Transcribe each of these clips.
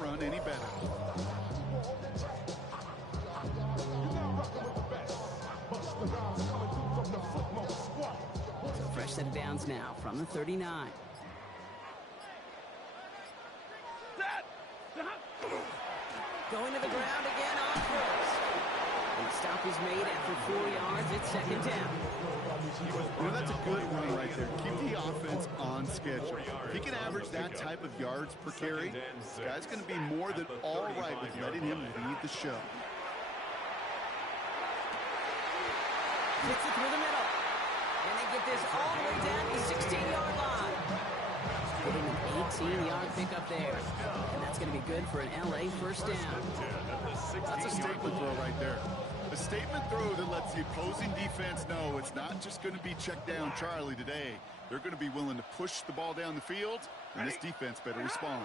run any better. Fresh set of downs now from the 39. Going to the ground again on first. And the stop is made after 4 yards. It's second down. You know, that's a good run right there. Keep the offense on schedule. If he can average that type of yards per carry, this guy's going to be more than all right with letting him lead the show. Hits it through the middle. And they get this all the way down to the 16-yard line. Getting an 18-yard pickup there. And that's going to be good for an LA first down. That's a statement throw right there. A statement throw that lets the opposing defense know it's not just going to be check down Charlie today. They're going to be willing to push the ball down the field, and this defense better respond.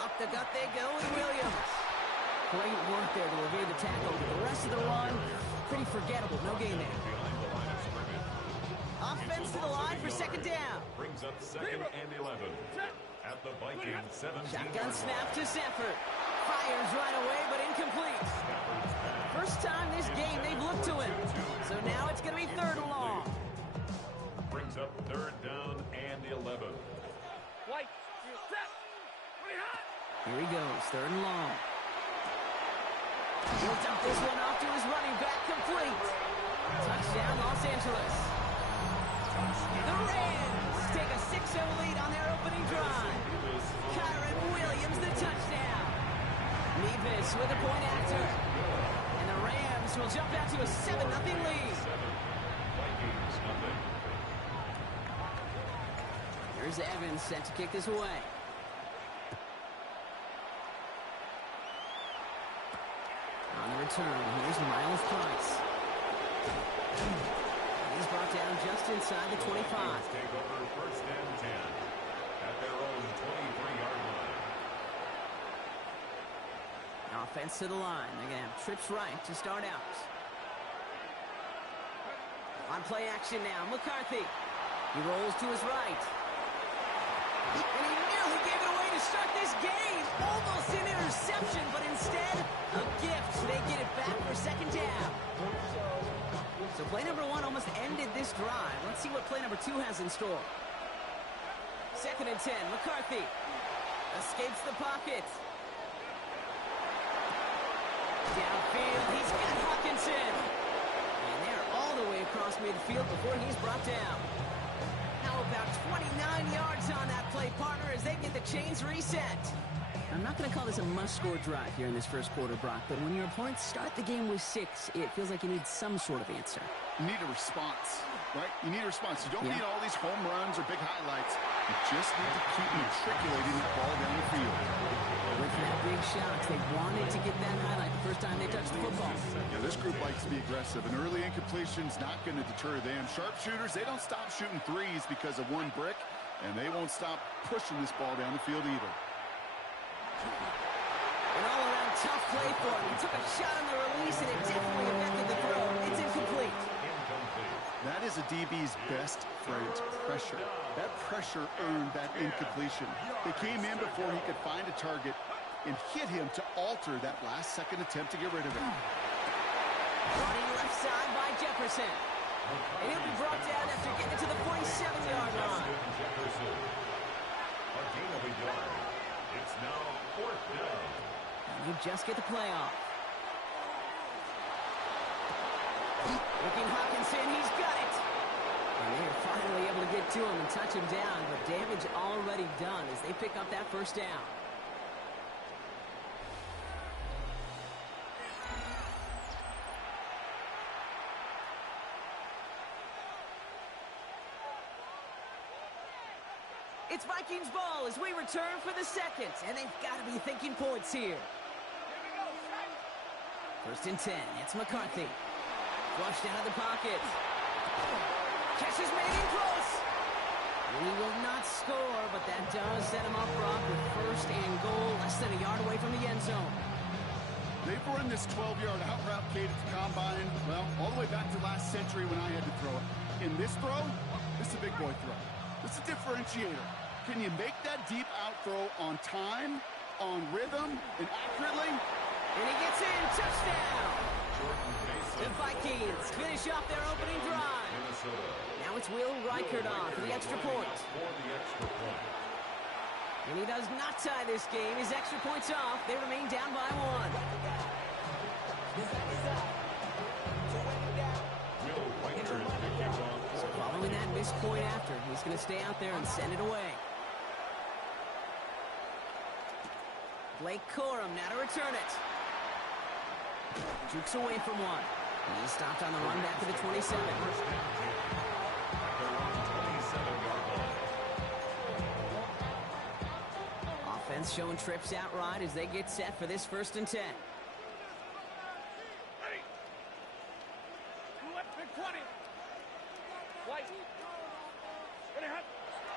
Up the gut they go with Williams. Great work there to evade the tackle. But the rest of the run, pretty forgettable. No gain there. Offense to the line for second down. Brings up second and 11 at the Vikings 17. Shotgun snap to Sanford. Fires right away, but incomplete. First time this game they've looked to him. So now it's going to be third and long. Brings up third down and 11. White, set. Here he goes, third and long. He'll dump this one off to his running back, complete. Touchdown, Los Angeles. The Rams take a 6-0 lead on their opening drive. Kyron Williams, the touchdown. Nevis with a point after. And the Rams will jump out to a 7-0 lead. Vikings nothing. Here's Evans set to kick this away. On the return, here's Miles Price. He's brought down just inside the 25. Take over first and 10 at their own 23-yard line. Offense to the line. They're going to have trips right to start out. On play action now, McCarthy. He rolls to his right. And he nearly gave it away to start this game. Almost an interception, but instead, a gift. They get it back for second down. So play number 1 almost ended this drive. Let's see what play number 2 has in store. Second and 10, McCarthy escapes the pocket. Downfield, he's got Hawkinson. And they're all the way across midfield before he's brought down. How about 29 yards on that play, partner, as they get the chains reset. I'm not going to call this a must-score drive here in this first quarter, Brock, but when your opponents start the game with 6, it feels like you need some sort of answer. You need a response, right? You need a response. You don't need all these home runs or big highlights. You just need to keep matriculating that ball down the field. With that big shot, they wanted to get that highlight the first time they touched the football. Yeah, this group likes to be aggressive. An early incompletion's not going to deter them. Sharpshooters, they don't stop shooting threes because of one brick, and they won't stop pushing this ball down the field either. An all-around tough play for him. He took a shot on the release, and it definitely affected the throw. It's incomplete. That is a DB's best friend, pressure. That pressure earned that incompletion. They came in before he could find a target and hit him to alter that last-second attempt to get rid of it. Running left side by Jefferson. And he'll be brought down after getting to the 47-yard line. It's now fourth down. And you just get the play off. Looking Hawkinson, he's got it. And they're finally able to get to him and touch him down, but damage already done as they pick up that first down. It's Vikings ball as we return for the second, and they've got to be thinking points here. First and 10, it's McCarthy. Flushed out of the pocket. Catch is made in close. He will not score, but that does set him up, Brock, with first and goal, less than a yard away from the end zone. They've run this 12-yard out route, Kate, at the combine, well, all the way back to last century when I had to throw it. In this throw, this is a big boy throw. It's a differentiator. Can you make that deep out throw on time on rhythm and accurately. And he gets in. Touchdown. The Vikings finish off their opening drive. Now it's Will Reichert on for the extra point. And he does not tie this game. His extra point's off. They remain down by 1. So following that missed point after, he's going to stay out there and send it away. Blake Corum now to return it. Jukes away from 1. He's stopped on the run back to the 27. Offense showing trips out right as they get set for this 1st and 10.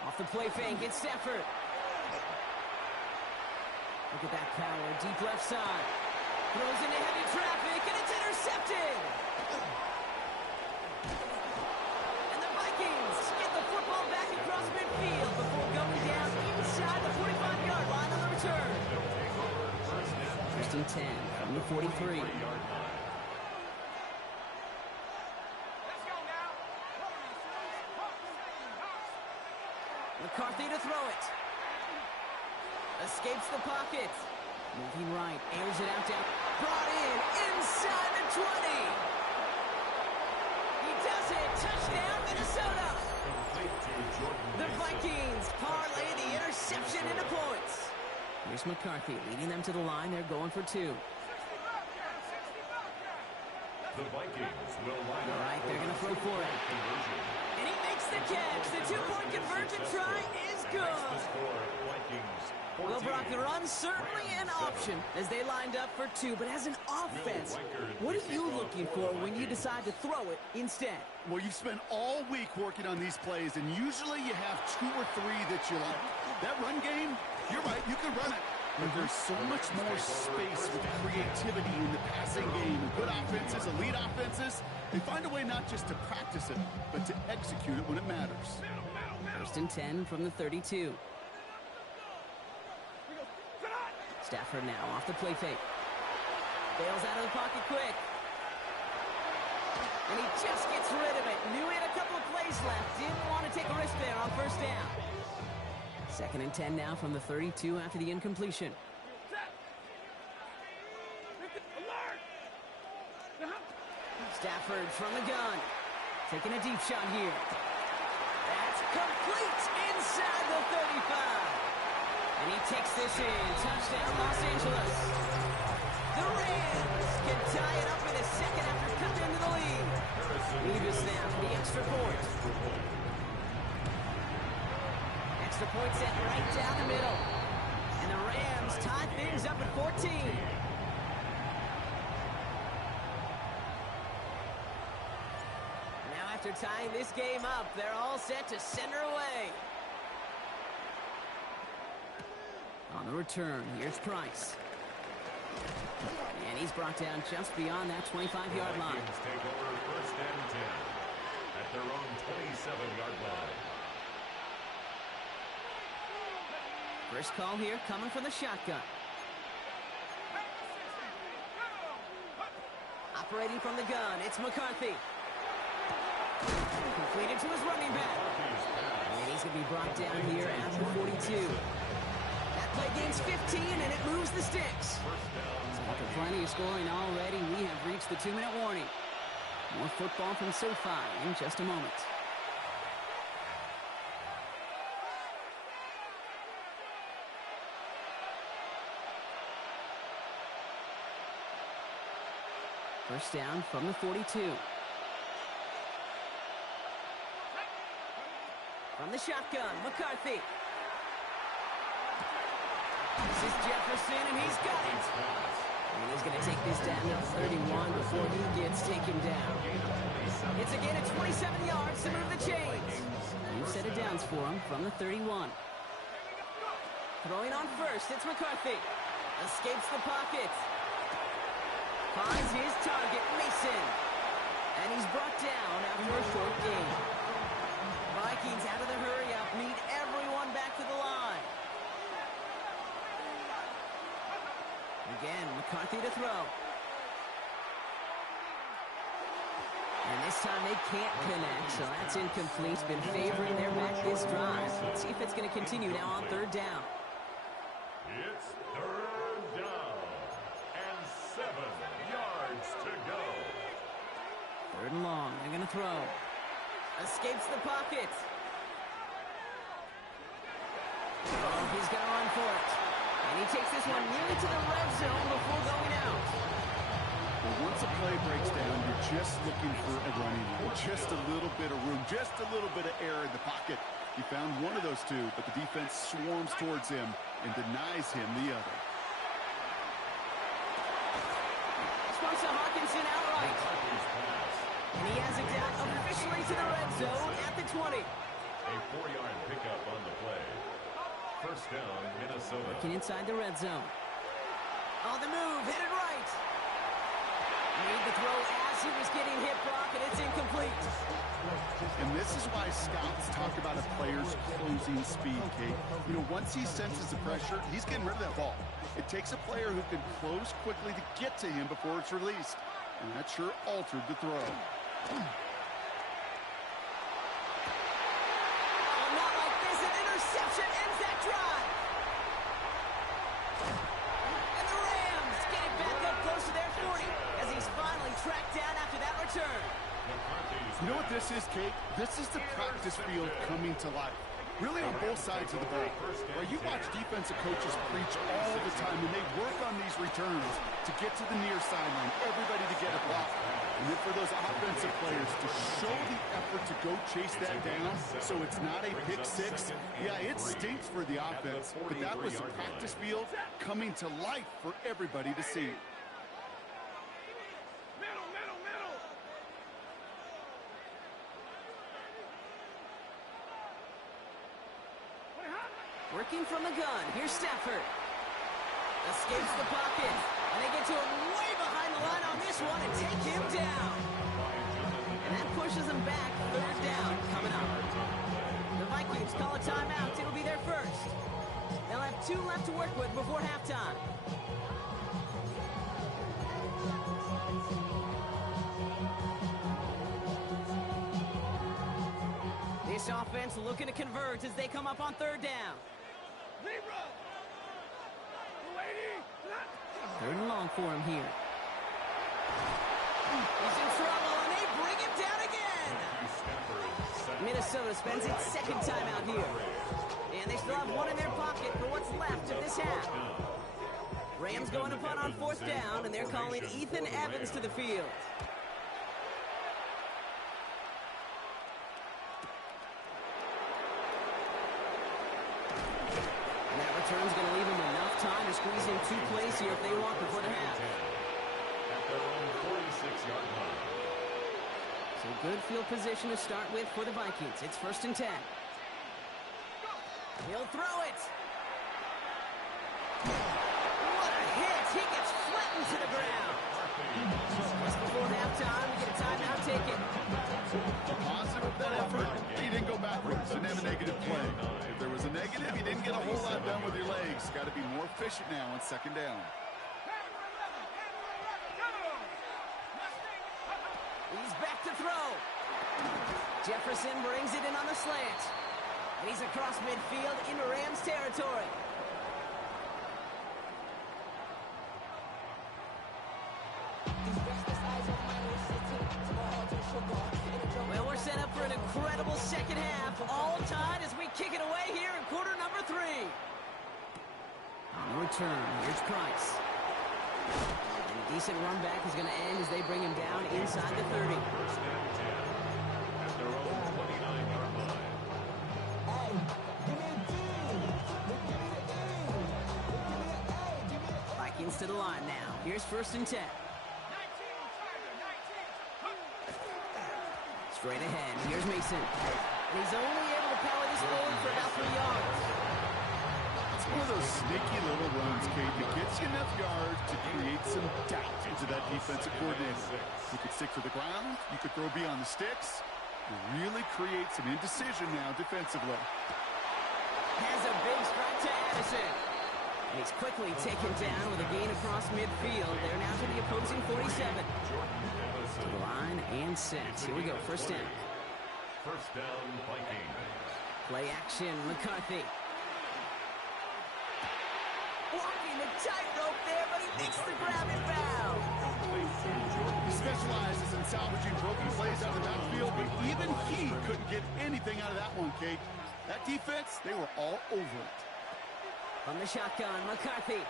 Off the play fake, it's Stafford. Look at that power, deep left side. Throws into heavy traffic, and it's intercepted! And the Vikings get the football back across midfield before going down inside the 45-yard line on the return. 1st and 10 from the 43. McCarthy to throw it. Escapes the pocket. Moving right, airs it out down. Brought in, inside the 20. He does it. Touchdown, Minnesota. The Vikings parlay the interception into points. Here's McCarthy leading them to the line. They're going for 2. The Vikings will line up. All right, they're going to throw for it. And he makes the catch. The 2-point conversion try is good. Well, Brock, the run's certainly an option as they lined up for 2. But as an offense, what are you looking for when you decide to throw it instead? Well, you've spent all week working on these plays, and usually you have 2 or 3 that you like. That run game, you're right, you can run it. But there's so much more space with creativity in the passing game. And good offenses, elite offenses, they find a way not just to practice it, but to execute it when it matters. 1st and 10 from the 32. Stafford now off the play fake. Bails out of the pocket quick. And he just gets rid of it. Knew he had a couple of plays left. Didn't want to take a risk there on 1st down. 2nd and 10 now from the 32 after the incompletion. Stafford from the gun. Taking a deep shot here. That's complete inside the 35. And he takes this in. Touchdown, Los Angeles. The Rams can tie it up in a second after cutting into the lead. Levis now for the extra point. Extra point set right down the middle. And the Rams tie things up at 14. Now after tying this game up, they're all set to send her away. On the return, here's Price. And he's brought down just beyond that 25-yard line. Take over 1st and 10 at their own 27-yard line. First call here coming from the shotgun. Operating from the gun, it's McCarthy. Completed to his running back. And he's going to be brought down here at the 42. That play gains 15, and it moves the sticks. So after plenty of scoring already, we have reached the 2-minute warning. More football from SoFi in just a moment. First down from the 42. From the shotgun, McCarthy. This is Jefferson, and he's got it. And he's going to take this down to 31 before he gets taken down. It's a gain of 27 yards to move the chains. New set of downs for him from the 31. Throwing on first, it's McCarthy. Escapes the pocket. Finds his target, Mason. And he's brought down after a short gain. Vikings out of the hurry-up, need everyone back to the line. Again, McCarthy to throw. And this time they can't connect, so that's incomplete. Been favoring their back this drive. Let's see if it's going to continue now on third down. It's third down and 7 yards to go. Third and long. They're going to throw. Escapes the pocket. Oh, he's going to run for it. And he takes this one nearly to the red zone before going out. Well, once a play breaks down, you're just looking for a running room. Just a little bit of room, just a little bit of air in the pocket. He found one of those two, but the defense swarms towards him and denies him the other. Response to Hawkinson outright. And he has it down officially to the red zone at the 20. A 4-yard pickup on the play. First down, Minnesota. Working inside the red zone. On the move, hit it right. Made the throw as he was getting hit, Brock, and it's incomplete. And this is why scouts talk about a player's closing speed, Kate. You know, once he senses the pressure, he's getting rid of that ball. It takes a player who can close quickly to get to him before it's released. And that sure altered the throw. Oh, not like this. An interception ends that drive. And the Rams get it back up close to their 40 as he's finally tracked down after that return. You know what this is, Kate? This is the practice field coming to life. Really on both sides of the ball. Where you watch defensive coaches preach all the time, and they work on these returns to get to the near sideline, everybody to get a block. And then for those offensive players to show the effort to go chase that down so it's not a pick six. Yeah, it stinks for the offense, but that was a practice field coming to life for everybody to see. Working from the gun. Here's Stafford. Escapes the pocket. And they get to him way behind the line on this one and take him down. And that pushes them back. Third down coming up. The Vikings call a timeout. It'll be their first. They'll have 2 left to work with before halftime. This offense looking to convert as they come up on third down. Third and long for him here. He's in trouble, and they bring him down again. Minnesota spends its second time out here. And they still have 1 in their pocket for what's left of this half. Rams going to punt on fourth down, and they're calling Ethan Evans to the field. Return's going to leave them enough time to squeeze in 2 plays here if they want before the half. At their own 46-yard line. So good field position to start with for the Vikings. It's first and 10. He'll throw it. What a hit. He gets flattened to the ground. Just before halftime, we get a timeout taken. Positive that effort. He didn't go backwards. Didn't have a negative play. If there was a negative, he didn't get a whole lot done with your legs. Got to be more efficient now on second down. He's back to throw. Jefferson brings it in on the slant. And he's across midfield into Rams territory. Well, we're set up for an incredible second half. All tied as we kick it away here in quarter number 3. On the return, here's Price. And a decent run back is going to end as they bring him down inside the 30. First down 10 at their own 29-yard line. Vikings to the line now. Here's first and 10. Straight ahead. Here's Mason. And he's only able to power this forward for about 3 yards. It's one of those sneaky little runs, Kate, that gets you enough yards to create some doubt into that defensive coordinator. You could stick to the ground. You could throw beyond the sticks. You really create some indecision now defensively. Has a big strike to Addison. And he's quickly taken down with a gain across midfield. They're now to the opposing 47. To the line and set. Here we go, first down. First down, Vikings. Play action, McCarthy. Walking the tightrope there, but he makes the grab and foul. He specializes in salvaging broken plays out of the backfield, but even he couldn't get anything out of that one, Kate. That defense, they were all over it. From the shotgun, McCarthy.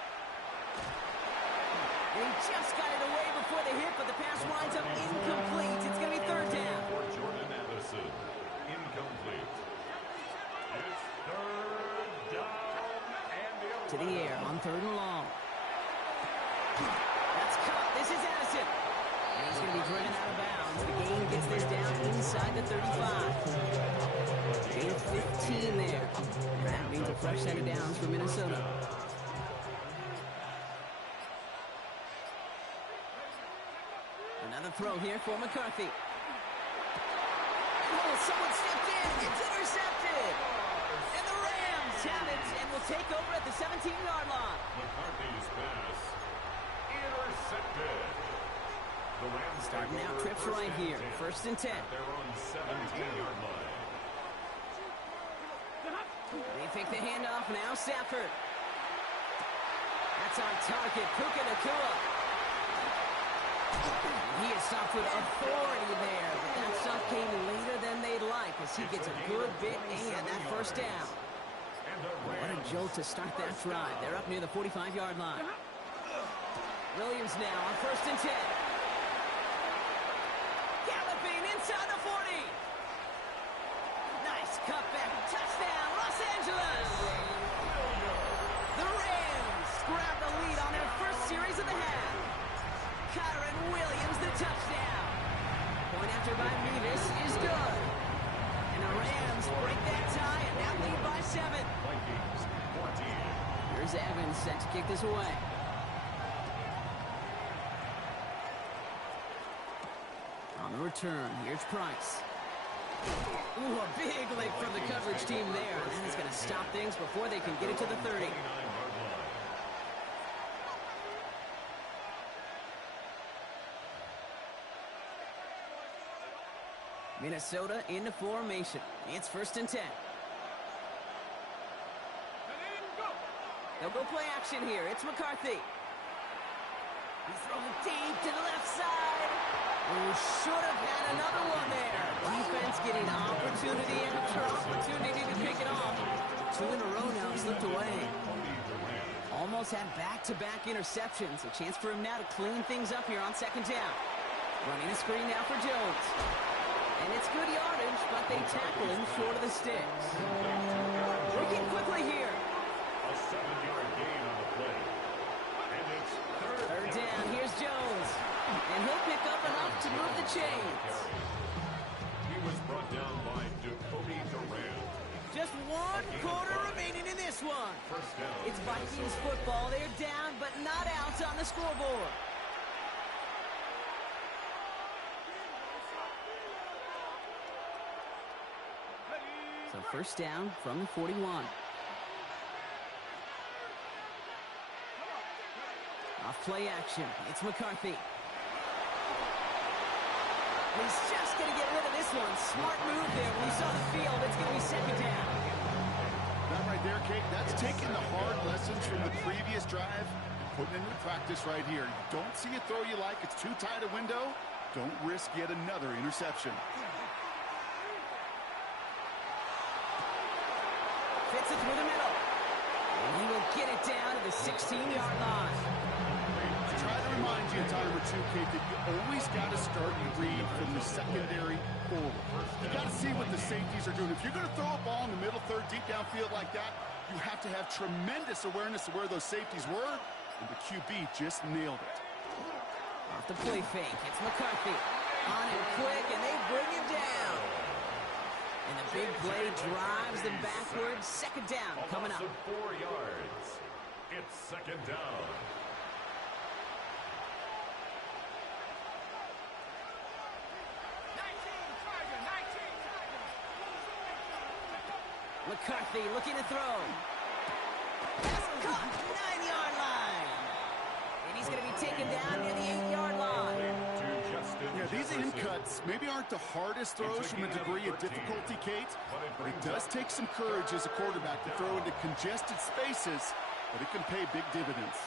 And he just got it away before the hit, but the pass winds up incomplete. It's going to be third down. For Jordan Addison, incomplete. It's third down and To the air on third and long. That's caught. This is Addison. And he's going to be driven out of bounds. The gain gets this down inside the 35. Gain of 15 there. That means a fresh set of downs for Minnesota. Another throw here for McCarthy. Oh, someone stepped in. It's intercepted. And the Rams have it and will take over at the 17-yard line. McCarthy's pass intercepted. The Rams Starting out trips right here. First and 10. They're on 17-yard line. They fake the handoff. Now Stafford. That's on target. Puka Nacua. He is stopped with authority there, but that stuff came later than they'd like as he gets a good bit and that first down. What a jolt to start that drive. They're up near the 45-yard line. Williams now on first and 10. Galloping inside the 40. Nice cutback. Touchdown, Los Angeles. The Rams grab the lead on their first series of the half. Kyron Williams, the touchdown. Point after by Mevis is good. And the Rams break that tie and now lead by 7. Vikings 14. Here's Evans set to kick this away. On the return, here's Price. Ooh, a big lick from the coverage team there. And that is going to stop things before they can get it to the 30. Minnesota into formation. It's first and 10. They'll go play action here. It's McCarthy. He's throwing deep to the left side. Oh, should have had another one there. Defense getting opportunity after opportunity to pick it off. 2 in a row now slipped away. Almost had back-to-back interceptions. A chance for him now to clean things up here on second down. Running a screen now for Jones. And it's good yardage, but they tackle him short of the sticks. Working quickly here. A 7-yard gain on the play. And it's Third down, here's Jones. And he'll pick up enough to move the chains. He was brought down by Jacoby Durant. Just 1 quarter remaining in this one. First down. It's Vikings football. They're down, but not out on the scoreboard. So first down from the 41. Off play action. It's McCarthy. He's just going to get rid of this one. Smart move there. When he saw the field, it's going to be second down. That right there, Kate, that's taking the hard lessons from the previous drive and putting it into practice right here. You don't see a throw you like, it's too tight a window. Don't risk yet another interception. Fits it through the middle. And he will get it down to the 16-yard line. I try to remind you a time or two, Kate, that you always got to start and read from the secondary forward. You got to see what the safeties are doing. If you're going to throw a ball in the middle third, deep downfield like that, you have to have tremendous awareness of where those safeties were, and the QB just nailed it. Off the play fake, it's McCarthy. On him quick, and they bring him down. And the big play drives them backwards. Second down coming up. 4 yards. It's second down. McCarthy looking to throw. Pass caught. 9-yard line. And he's going to be taken down near the 8-yard line. Yeah, these in cuts maybe aren't the hardest throws from a degree of difficulty, Kate, but it does take some courage as a quarterback to throw into congested spaces, but it can pay big dividends.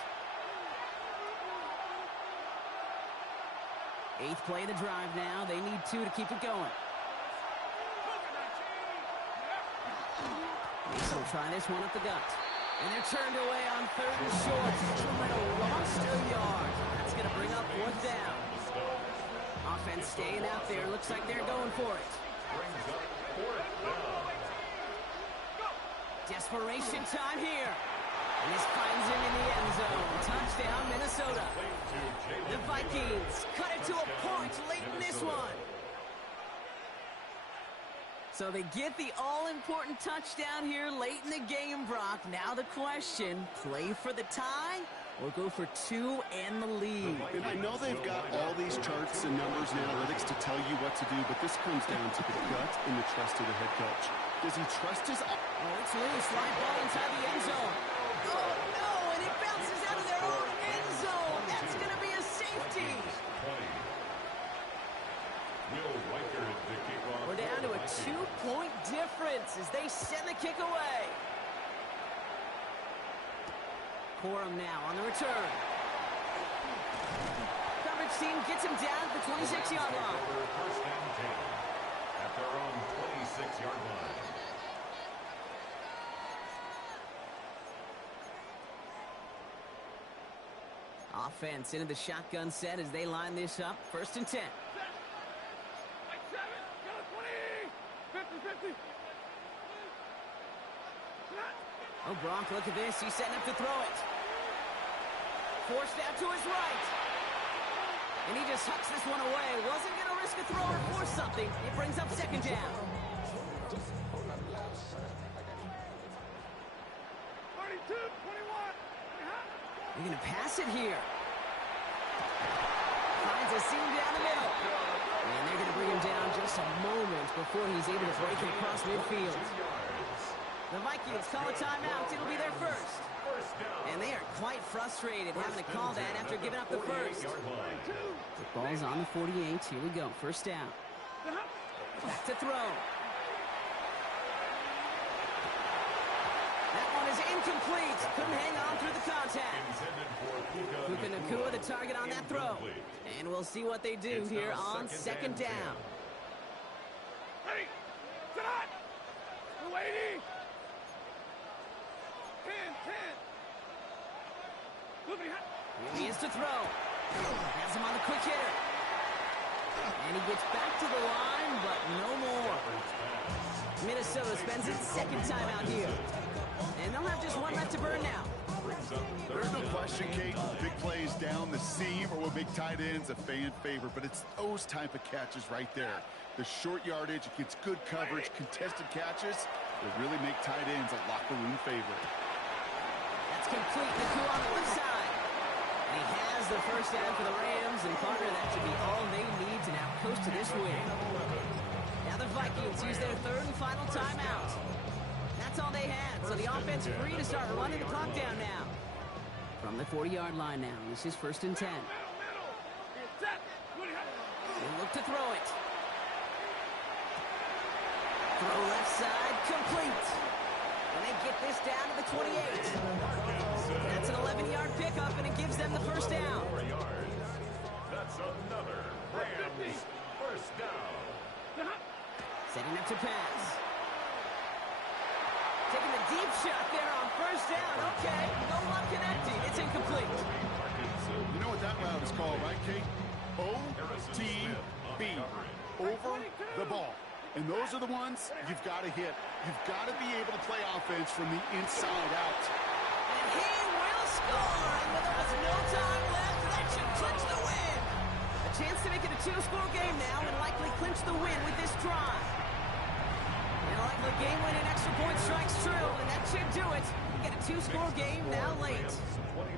8th play of the drive now. They need 2 to keep it going. They'll try this one up the gut. And they're turned away on 3rd and short. But lost a yard. That's going to bring up 4th down. Offense staying out there. Looks like they're going for it. Desperation time here. And this finds him in the end zone. Touchdown, Minnesota. The Vikings cut it to a point late in this one. So they get the all-important touchdown here late in the game, Brock. Now the question, play for the tie or go for 2 and the lead? And I know they've got all these charts and numbers and analytics to tell you what to do, but this comes down to the gut and the trust of the head coach. Does he trust his... Oh, it's loose. Line ball inside the end zone. Oh, no, and it bounces out of their own end zone. That's going to be a safety. We're down to a 2-point difference as they send the kick away. Corum now on the return. Coverage team gets him down at the 26-yard line. First and 10 at their own 26-yard line. Offense into the shotgun set as they line this up. 1st and 10. 50-50. Oh, Gronk, look at this. He's setting up to throw it. Forced out to his right. And he just hucks this one away. Wasn't going to risk a throw or force something. It brings up 2nd down. 32, 21. They're going to pass it here. Finds a seam down the middle. And they're going to bring him down just a moment before he's able to break it across midfield. The Vikings call a timeout. It'll be their first. And they are quite frustrated having to call that after giving up the first. The ball's on the 48. Here we go. 1st down. Back to throw. That one is incomplete. Couldn't hang on through the contact. Puka Nacua, the target on that throw. And we'll see what they do here on 2nd down. Ready? Sit on. We're waiting. 10. Here he is to throw. Has him on the quick hitter. And he gets back to the line, but no more. Minnesota spends its 2nd time out here. And they'll have just one left to burn now. There's no question, Kate, big plays down the seam or with big tight ends, a fan favorite, but it's those type of catches right there. The short yardage, it gets good coverage, contested catches, that really make tight ends a locker room favorite. That's complete. Nacua on the left side. And he has the 1st down for the Rams, and Carter, that should be all they need to now coast to this win. Now the Vikings use their 3rd and final timeout. That's all they had, so the offense free to start running the clock down now. From the 40-yard line now, this is 1st and 10. They look to throw it. Throw left side, complete. And they get this down to the 28. That's an 11-yard pickup, and it gives them the 1st down. That's another Rams 1st down. Setting up to pass. Taking the deep shot there on 1st down. Okay, no luck connecting. It's incomplete. You know what that route is called, right, Kate? OTB. Over the ball. And those are the ones you've got to hit. You've got to be able to play offense from the inside out. And he will score. And with almost no time left, that should clinch the win. A chance to make it a 2-score game now and likely clinch the win with this drive. And a likely game-winning extra point strikes true, and that should do it. We get a 2-score game now late. 29.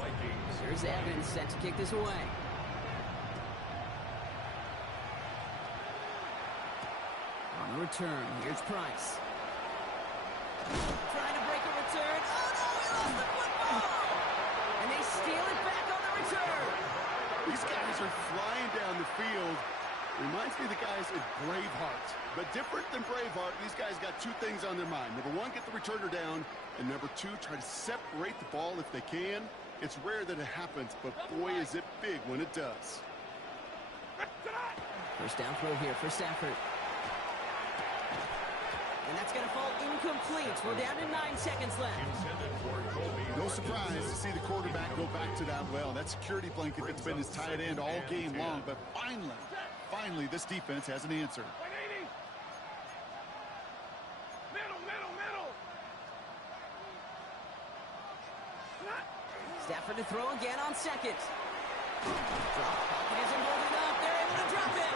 Vikings. Here's Evans set to kick this away. On the return, here's Price. Trying to break a return. Oh, no, he lost the football. different than Braveheart. These guys got two things on their mind. Number one, get the returner down, and number two, try to separate the ball if they can. It's rare that it happens, but boy, is it big when it does. First down throw here for Stafford. And that's going to fall incomplete. We're down to 9 seconds left. No surprise to see the quarterback go back to that well. That security blanket that's been his tight end all game long. But finally, this defense has an answer. 180. Middle. Stafford to throw again on second. Pocket isn't holding up. They're able to drop it.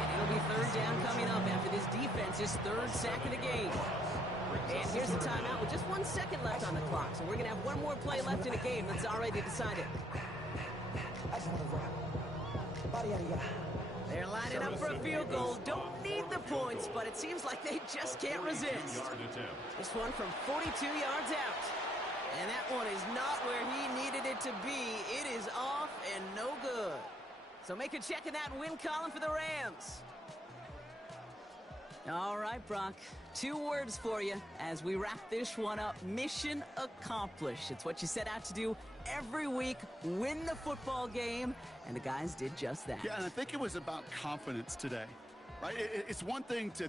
And it'll be third down coming up after this defense's third sack of the game. And here's the timeout with just 1 second left on the clock. So we're going to have one more play left in the game that's already decided. They're lining up for a field goal. Don't need the points, but it seems like they just can't resist. This one from 42 yards out. And that one is not where he needed it to be. It is off and no good. So make a check in that win column for the Rams. All right, Brock. 2 words for you as we wrap this one up. Mission accomplished. It's what you set out to do every week. Win the football game. And the guys did just that. Yeah, and I think it was about confidence today, right? It's one thing to